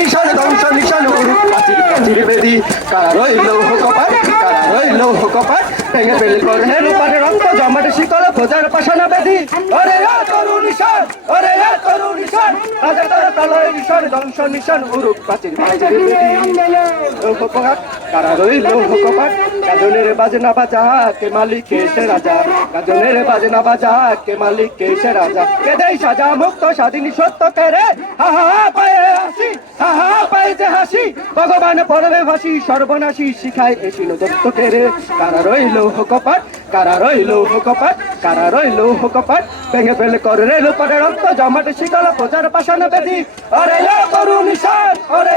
বিষয় ধ্বংস নিশান প্রাচীর প্রাচীর বেদি, কারা রইল হুকপাট কারা রইল হুকপাট ভেঙে ফেলে করে রূপারে রক্ত, জমাটে শীতল, খোঁজার পাশানা বেদি। ওরে এ তরু নিশান ওরে এ তরু নিশান রাজা তার প্রলয় নিশান ধ্বংস নিশান উরুক প্রাচীর প্রাচীর বেদি। কারা রইল হুকপাট গাজনের বাজনা বাজা, কে মালিক এসে রাজা। গাজনের বাজনা বাজা, কে মালিক এসে রাজা। কে দেই সাজা, মুক্ত, স্বাধীন, সত্য কে রে হা হা পায়ে হাসি হা হা পায়ে যে হাসি। ভগবান পরবে ভাসি, সর্বনাশী শিখায় এসিল দত্ত কে রে কারা রইল হুকপাট কারা রইল হুকপাট কারা রইল হুকপাট ভেঙে ফেলে করে রেল পরে রক্ত, জমাটে, শিকল, প্রচার পাশান বেদি। অরে তরু নিশান অরে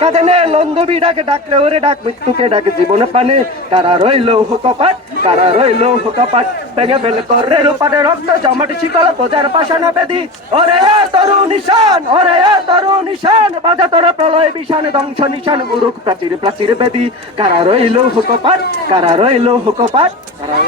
কাঁদে লন্দবি ডাকে ডাকলে ওরে ডাক, মৃত্যুকে ডাকে, জীবনে পানে। কারা রইল হুকপাট কারা রইল হুকপাট ভেঙে ফেলে করে রূপারে রক্ত, জমাটি শিকল, প্রজার পাশানা বেদি। ওরে তরু নিশান ওরে তরু নিশান বাজা তোর প্রলয় বিশান ধ্বংস নিশান উরুক প্রাচীর প্রাচীর বেদি। কারা রইল হুকপাট কারা রইল হুকপাট কারা